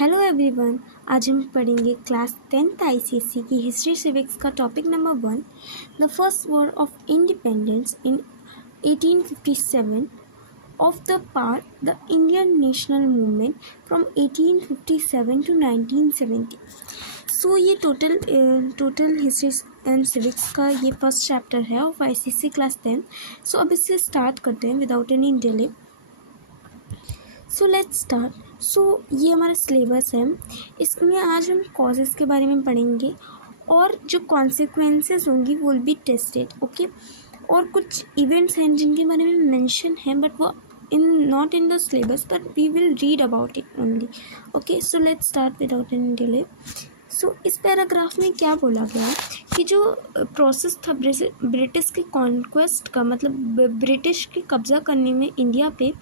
Hello everyone. आज हम पढ़ेंगे क्लास 10th आईसीएसई की हिस्ट्री सिविक्स का topic number 1, the first war of independence in 1857 of the part the Indian national movement from 1857 to 1970। So ये total history and civics का ये first chapter है of ICSE class 10। So अब इससे start करते हैं without any delay. So let's start. So ये हमारा सिलेबस है। इसमें आज हम कॉजेज़ के बारे में पढ़ेंगे और जो कॉन्सिक्वेंसेस होंगी वो विल बी टेस्टेड, ओके। और कुछ इवेंट्स हैं जिनके बारे में मेंशन है बट वो not in the syllabus, but we will read about it only, okay. So let's start without any delay. So इस पैराग्राफ में क्या बोला गया कि जो प्रोसेस था ब्रिटिश के कॉन्क्वेस्ट का, मतलब ब्रिटिश के कब्ज़ा करने में इंडिया पे,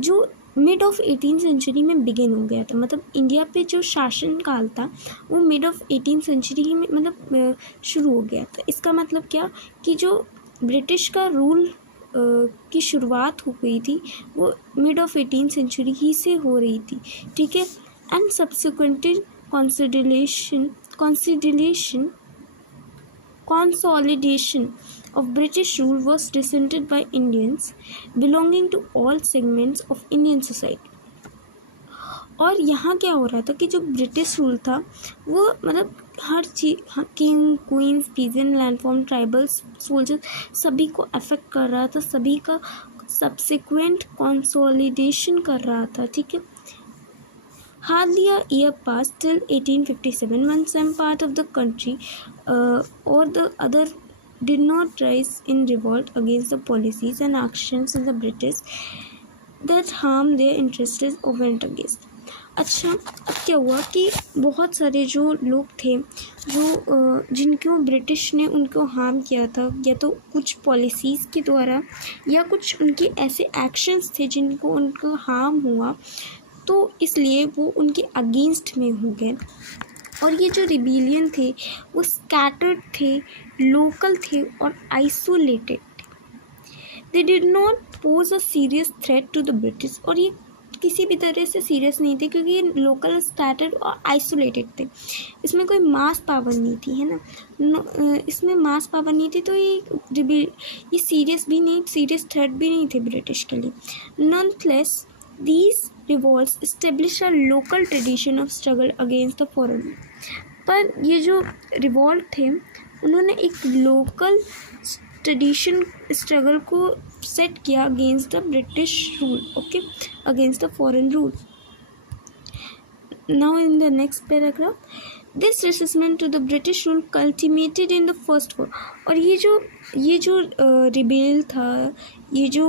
जो मिड ऑफ 18th सेंचुरी में बिगिन हो गया था। मतलब इंडिया पे जो शासन काल था वो मिड ऑफ 18th सेंचुरी ही में मतलब शुरू हो गया था। इसका मतलब क्या कि जो ब्रिटिश का रूल की शुरुआत हो गई थी वो मिड ऑफ 18th सेंचुरी ही से हो रही थी, ठीक है। And subsequently consolidation of British rule was resented by Indians belonging to all segments of Indian society। और यहाँ क्या हो रहा था कि जो ब्रिटिश रूल था वो मतलब हर चीज, king, queens, peasant, landform, tribals, soldiers, सभी को अफेक्ट कर रहा था, सभी का सब्सिक्वेंट कंसोलिडेशन कर रहा था, ठीक है। Hardly a year passed till 1857 when some part of the country or the other did not rise in revolt against the policies and actions of the British that harmed their interests or went against। अच्छा, अब क्या हुआ कि बहुत सारे जो लोग थे जो जिनको ब्रिटिश ने उनको हार्म किया था, या तो कुछ पॉलिसीज़ के द्वारा या कुछ उनके ऐसे एक्शंस थे जिनको उनको हार्म हुआ, तो इसलिए वो उनके अगेंस्ट में हो गए। और ये जो रिबेलियन थे वो स्कैटर्ड थे, लोकल थे और आइसोलेटेड थे। They did not pose a serious threat to the British. और ये किसी भी तरह से सीरियस नहीं थे क्योंकि ये लोकल, स्कैटर्ड और आइसोलेटेड थे। इसमें कोई मास पावर नहीं थी, है ना। इसमें मास पावर नहीं थी, तो ये सीरियस भी नहीं, सीरियस थ्रेट भी नहीं थे ब्रिटिश के लिए। नॉनथलेस these revolts established a local tradition of struggle against the foreign। पर ये जो रिवॉल्ट थे उन्होंने एक लोकल ट्रेडिशन स्ट्रगल को सेट किया against the British rule, okay, against the foreign rule. Now in the next paragraph, this resistance to the British rule culminated in the first war। और ये जो रिबेल था, ये जो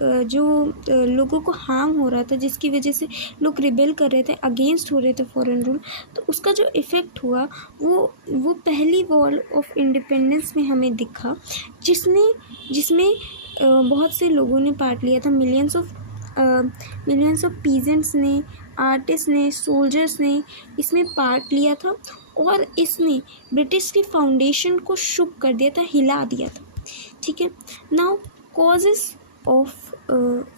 लोगों को हार्म हो रहा था, जिसकी वजह से लोग रिबेल कर रहे थे, अगेंस्ट हो रहे थे फॉरेन रूल, तो उसका जो इफ़ेक्ट हुआ वो पहली वॉर ऑफ इंडिपेंडेंस में हमें दिखा, जिसमें बहुत से लोगों ने पार्ट लिया था। मिलियंस ऑफ पीजेंट्स ने, आर्टिस्ट ने, सोल्जर्स ने इसमें पार्ट लिया था और इसने ब्रिटिश की फाउंडेशन को शुक कर दिया था, हिला दिया था, ठीक है। Now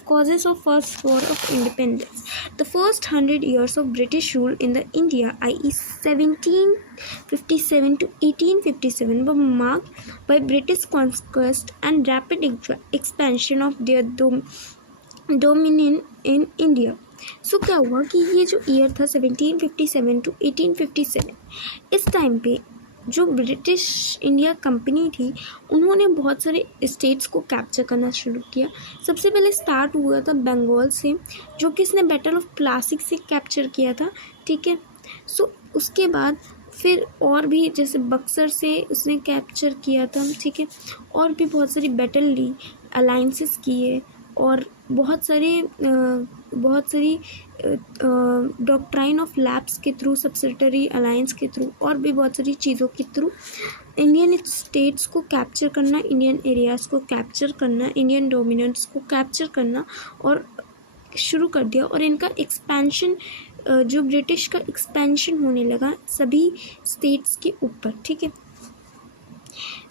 causes of first war of independence। The first 100 years of British rule in the India, i.e. 1757 to 1857, were marked by British conquest and rapid expansion of their dominion in India। सो क्या हुआ कि ये जो year था 1757 to 1857, इस time पे जो British India company थी उन्होंने बहुत सारे स्टेट्स को कैप्चर करना शुरू किया। सबसे पहले स्टार्ट हुआ था बंगाल से, जो कि इसने बैटल ऑफ प्लासी से कैप्चर किया था, ठीक है। सो उसके बाद फिर और भी, जैसे बक्सर से उसने कैप्चर किया था, ठीक है। और भी बहुत सारी बैटल ली, अलाइंसेस किए और बहुत सारी डॉक्ट्राइन ऑफ लैप्स के थ्रू, सब्सिडरी अलायंस के थ्रू और भी बहुत सारी चीज़ों के थ्रू इंडियन स्टेट्स को कैप्चर करना, इंडियन एरियाज़ को कैप्चर करना, इंडियन डोमिनेंट्स को कैप्चर करना और शुरू कर दिया। और इनका एक्सपेंशन, जो ब्रिटिश का एक्सपेंशन होने लगा सभी स्टेट्स के ऊपर, ठीक है।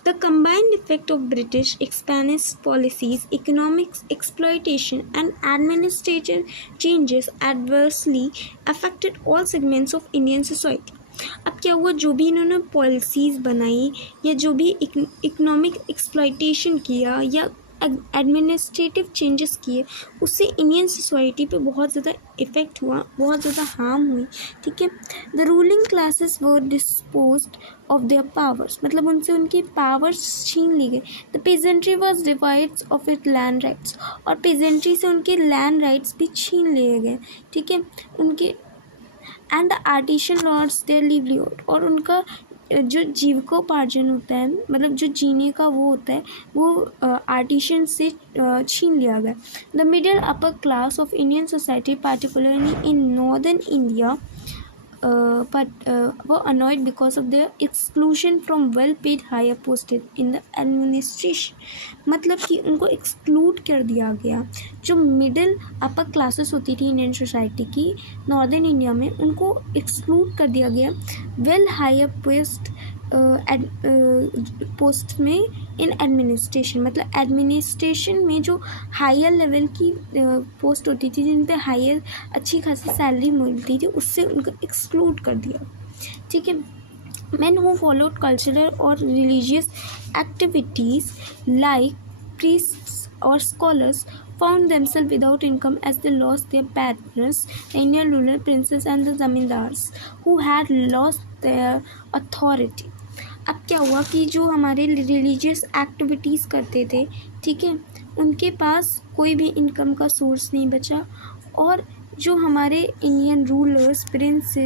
The combined effect of British expansionist policies, economic exploitation, and administrative changes adversely affected all segments of Indian society. अब क्या हुआ, जो भी इन्होंने पॉलिसीज़ बनाई या जो भी इकोनॉमिक एक्सप्लॉइटेशन किया या एडमिनिस्ट्रेटिव चेंजेस किए, उससे इंडियन सोसाइटी पे बहुत ज़्यादा इफ़ेक्ट हुआ, बहुत ज़्यादा हार्म हुई, ठीक है। The ruling classes were disposed of their powers, मतलब उनसे उनकी पावर्स छीन ली गई। The pageantry was divides of it land rights, और पेजेंट्री से उनके लैंड राइट्स भी छीन लिए गए, ठीक है। उनके and the artisan lords their livelihood, और उनका जो जीविकोपार्जन होता है, मतलब जो जीने का वो होता है, वो आर्टिशन से छीन लिया गया। The middle upper class of Indian society particularly in northern India were annoyed because of their exclusion from well-paid higher posted in the administration, मतलब कि उनको एक्सक्लूड कर दिया गया। जो मिडिल अपर क्लासेस होती थी इंडियन सोसाइटी की नॉर्दर्न इंडिया में, उनको एक्सक्लूड कर दिया गया वेल हायर पोस्ट में इन एडमिनिस्ट्रेशन, मतलब एडमिनिस्ट्रेशन में जो हायर लेवल की पोस्ट होती थी, जिन पे हायर अच्छी खासी सैलरी मिलती थी, उससे उनको एक्सक्लूड कर दिया, ठीक है। Men who followed cultural or religious activities like priests or scholars found themselves without income as they lost their patronage, the Indian ruler princes and the zamindars who had lost their authority. अब क्या हुआ कि जो हमारे religious activities करते थे, ठीक है, उनके पास कोई भी इनकम का सोर्स नहीं बचा, और जो हमारे इंडियन रूलर्स प्रिंस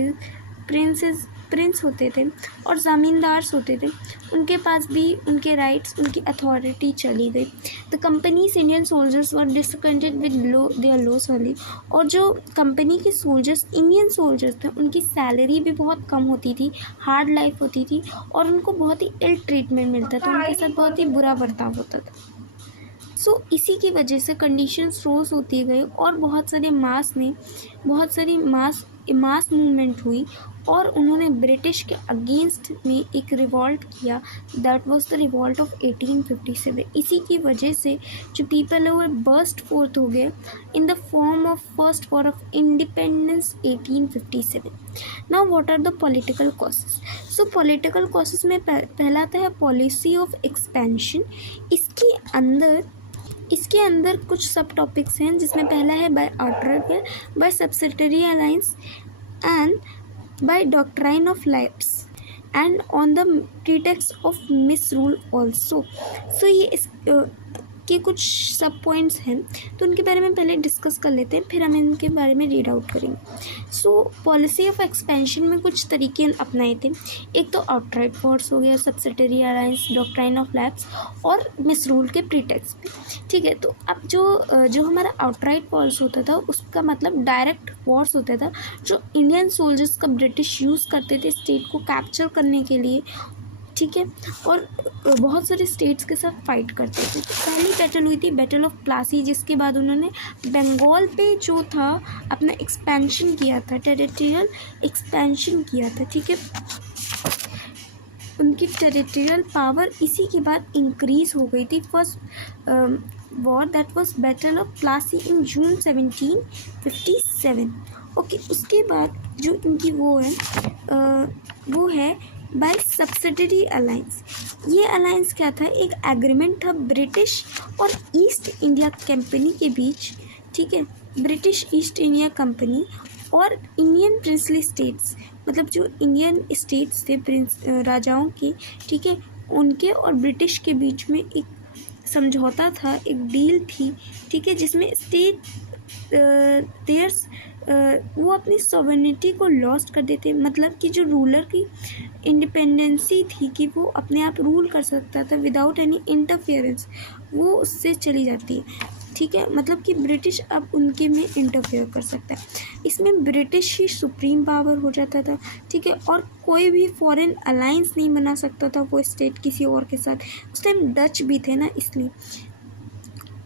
होते थे और ज़मींदार्स होते थे, उनके पास भी उनके राइट्स, उनकी अथॉरिटी चली गई। The companies Indian soldiers were discontent with their low salary, और जो कंपनी के सोल्जर्स इंडियन सोल्जर्स थे, उनकी सैलरी भी बहुत कम होती थी, हार्ड लाइफ होती थी, और उनको बहुत ही इल ट्रीटमेंट मिलता था, उनके साथ बहुत ही बुरा बर्ताव होता था। इसी की वजह से कंडीशंस रोज होती गई, और बहुत सारी मास मूवमेंट हुई, और उन्होंने ब्रिटिश के अगेंस्ट में एक रिवॉल्ट किया, that was the revolt of 1857। इसी की वजह से जो पीपल है वो बर्स्ट फोर्थ हो गए in the form of first war of independence 1857। Now what are the political causes? Political causes में पहला आता है पॉलिसी ऑफ एक्सपेंशन। इसके अंदर कुछ सब टॉपिक्स हैं, जिसमें पहला है बाय आर्टर, by subsidiary alliance, and by doctrine of lapse, and on the pretext of misrule also. ये के कुछ सब पॉइंट्स हैं, तो उनके बारे में पहले डिस्कस कर लेते हैं, फिर हम इनके बारे में रीड आउट करेंगे। पॉलिसी ऑफ एक्सपेंशन में कुछ तरीके अपनाए थे। एक तो आउटराइट वॉर्स हो गया, subsidiary alliance, doctrine of lapse, और मिस रूल के प्रीटेक्स्ट पे, ठीक है। तो अब जो हमारा आउटराइट वॉर्स होता था, उसका मतलब डायरेक्ट वॉर्स होता था, जो इंडियन सोल्जर्स का ब्रिटिश यूज़ करते थे स्टेट को कैप्चर करने के लिए, ठीक है, और बहुत सारे स्टेट्स के साथ फाइट करते थे। तो पहली बैटल हुई थी बैटल ऑफ प्लासी, जिसके बाद उन्होंने बंगाल पे जो था अपना एक्सपेंशन किया था, टेरिटोरियल एक्सपेंशन किया था, ठीक है। उनकी टेरिटोरियल पावर इसी के बाद इंक्रीज हो गई थी। First war that was battle of Plassey in June 1757। Okay, उसके बाद जो इनकी वो है बाय सब्सिडरी अलायंस। ये अलायंस क्या था? एक एग्रीमेंट था ब्रिटिश और ईस्ट इंडिया कंपनी के बीच, ठीक है। ब्रिटिश ईस्ट इंडिया कंपनी और इंडियन प्रिंसली स्टेट्स, मतलब जो इंडियन स्टेट्स थे राजाओं के, ठीक है, उनके और ब्रिटिश के बीच में एक समझौता था, एक डील थी, ठीक है, जिसमें वो अपनी सॉवरेनिटी को लॉस्ट कर देते, मतलब कि जो रूलर की इंडिपेंडेंसी थी कि वो अपने आप रूल कर सकता था विदाउट एनी इंटरफेरेंस, वो उससे चली जाती है, ठीक है। मतलब कि ब्रिटिश अब उनके में इंटरफेयर कर सकता है, इसमें ब्रिटिश ही सुप्रीम पावर हो जाता था, ठीक है, और कोई भी फॉरेन अलायंस नहीं बना सकता था वो स्टेट किसी और के साथ। उस टाइम डच भी थे ना, इसलिए,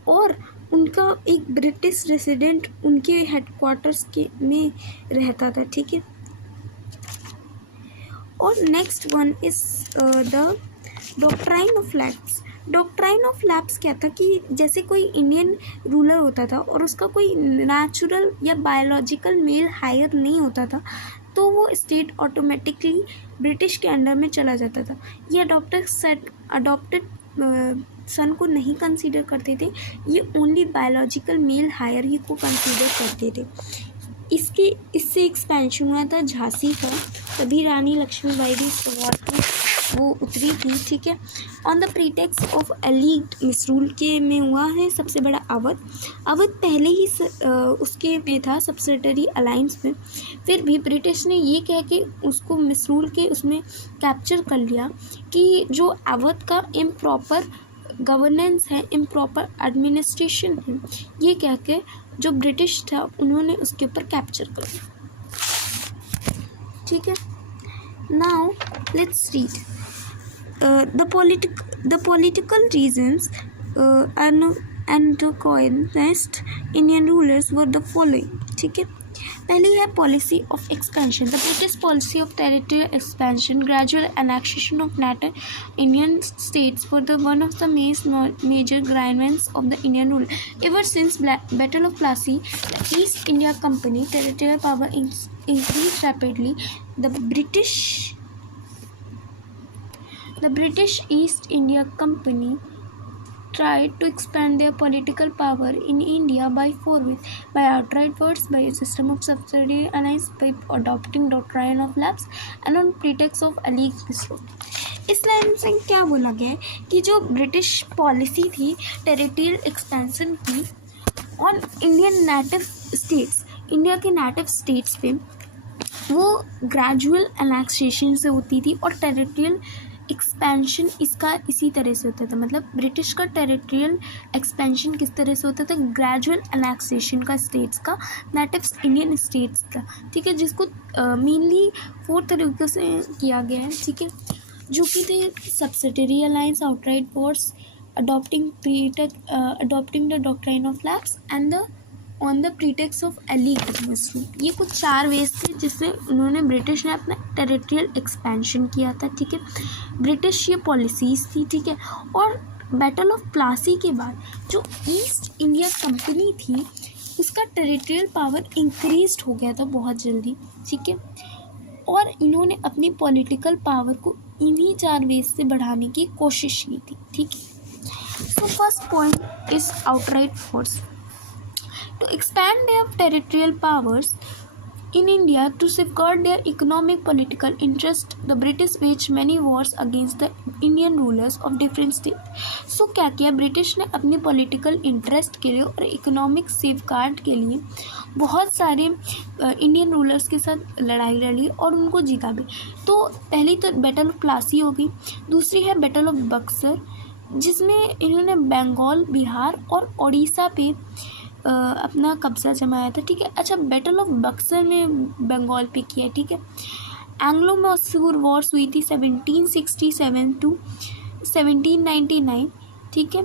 और उनका एक ब्रिटिश रेसिडेंट उनके हेडक्वार्टर्स में रहता था, ठीक है। और next one is the doctrine of lapse. Doctrine of lapse क्या था कि जैसे कोई इंडियन रूलर होता था और उसका कोई नेचुरल या बायोलॉजिकल मेल हायर नहीं होता था, तो वो स्टेट ऑटोमेटिकली ब्रिटिश के अंडर में चला जाता था। ये अडॉप्टेड सन को नहीं कंसीडर करते थे, ये ओनली बायोलॉजिकल मेल हायर ही को कंसीडर करते थे। इससे एक्सपेंशन हुआ था झांसी का, तभी रानी लक्ष्मीबाई भी सवार पर वो उतरी थी, ठीक है। On the pretext of alleged मिसरूल के में हुआ है सबसे बड़ा अवध पहले ही उसके में था सब्सिडरी अलायंस में, फिर भी ब्रिटिश ने ये कह के उसको मिसरूल के उसमें कैप्चर कर लिया कि जो अवध का इम्प्रॉपर गवर्नेंस है, इम्प्रॉपर एडमिनिस्ट्रेशन है, ये कह के जो ब्रिटिश था उन्होंने उसके ऊपर कैप्चर कर लिया, ठीक है। Now let's read the political reasons antagonist Indian rulers were the following, ठीक है। पहली है policy of expansion. The British policy of territorial expansion, gradual annexation of native Indian states for the one of the major grievances of the Indian rule. Ever since Battle of Plassey, the East India Company territorial power increased rapidly. The British East India Company tried to expand their political power in India by four ways: by outright force, by a system of subsidiary alliance, by adopting doctrine of lapse, and on pretext of alleged misrule. इस line से क्या बोला गया है कि जो British policy थी territorial expansion की on Indian native states, India के नेटिव स्टेट्स पे, वो ग्रेजुअल एनेक्सेशन से होती थी और टेरिटोरियल एक्सपेंशन इसका इसी तरह से होता था। मतलब ब्रिटिश का टेरिटोरियल एक्सपेंशन किस तरह से होता था, ग्रेजुअल एनेक्सेशन का स्टेट्स का, नेटिव इंडियन स्टेट्स का, ठीक है, जिसको मेनली 4 तरीक़ों से किया गया है, ठीक है, जो कि थे subsidiary alliance, outright force, adopting the doctrine of lapse and the on the pretext of alleged misrule. ये कुछ 4 वेज थे जिससे उन्होंने ब्रिटिश ने अपना टेरिटोरियल एक्सपेंशन किया था, ठीक है। ब्रिटिश ये पॉलिसीज़ थी, ठीक है। और बैटल ऑफ प्लासी के बाद जो ईस्ट इंडिया कंपनी थी उसका टेरिटोरियल पावर इंक्रीज हो गया था बहुत जल्दी, ठीक है। और इन्होंने अपनी पॉलिटिकल पावर को इन्हीं 4 वेज से बढ़ाने की कोशिश की थी, ठीक है। So first point is outright force. To expand their territorial powers in India to safeguard their economic political interest, the British waged many wars against the Indian rulers of different states. So क्या किया British ने अपनी political interest के लिए और economic safeguard के लिए बहुत सारे इंडियन रूलर्स के साथ लड़ाई लड़ी और उनको जीता भी। तो पहली तो बैटल ऑफ प्लासी हो गई, दूसरी है बैटल ऑफ बक्सर जिसमें इन्होंने बंगाल, बिहार और उड़ीसा पे अपना कब्जा जमाया था, ठीक है। अच्छा, बैटल ऑफ बक्सर में बंगाल पे किया, ठीक है। एंग्लो मैसूर वॉर्स हुई थी 1767 to 1799, ठीक है।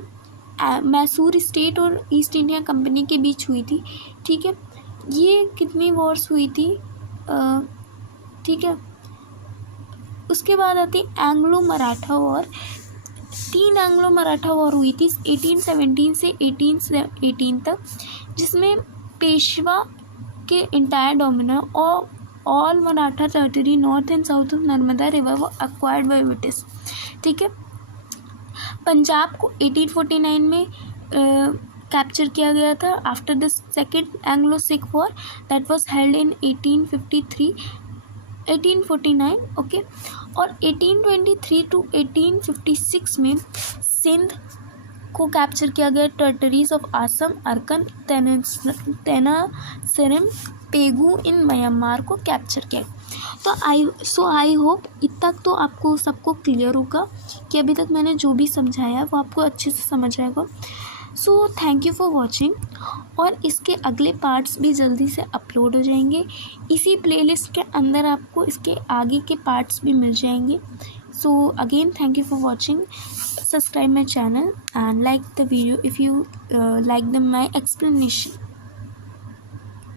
मैसूर स्टेट और ईस्ट इंडिया कंपनी के बीच हुई थी, ठीक है। ये कितनी वॉर्स हुई थी, ठीक है। उसके बाद आती Anglo Maratha war. 3 Anglo Maratha war हुई थी 1817 से 1818 तक, जिसमें पेशवा के इंटायर डोमिनर और all Maratha territory north and south of Narmada river वो एक्वायर्ड बाय ब्रिटिश, ठीक है। पंजाब को 1849 में कैप्चर किया गया था after the second Anglo Sikh war that was held in 1849, okay. और 1823 टू 1856 में सिंध को कैप्चर किया गया, territories of Assam, Arakan, Tenasserim, Pegu in Myanmar को कैप्चर किया। तो आई होप इतना तो आपको सबको क्लियर होगा कि अभी तक मैंने जो भी समझाया वो आपको अच्छे से समझ आएगा। So thank you for watching, और इसके अगले पार्ट्स भी जल्दी से अपलोड हो जाएंगे। इसी प्लेलिस्ट के अंदर आपको इसके आगे के पार्ट्स भी मिल जाएंगे। So again thank you for watching, subscribe my channel and like the video if you like my explanation.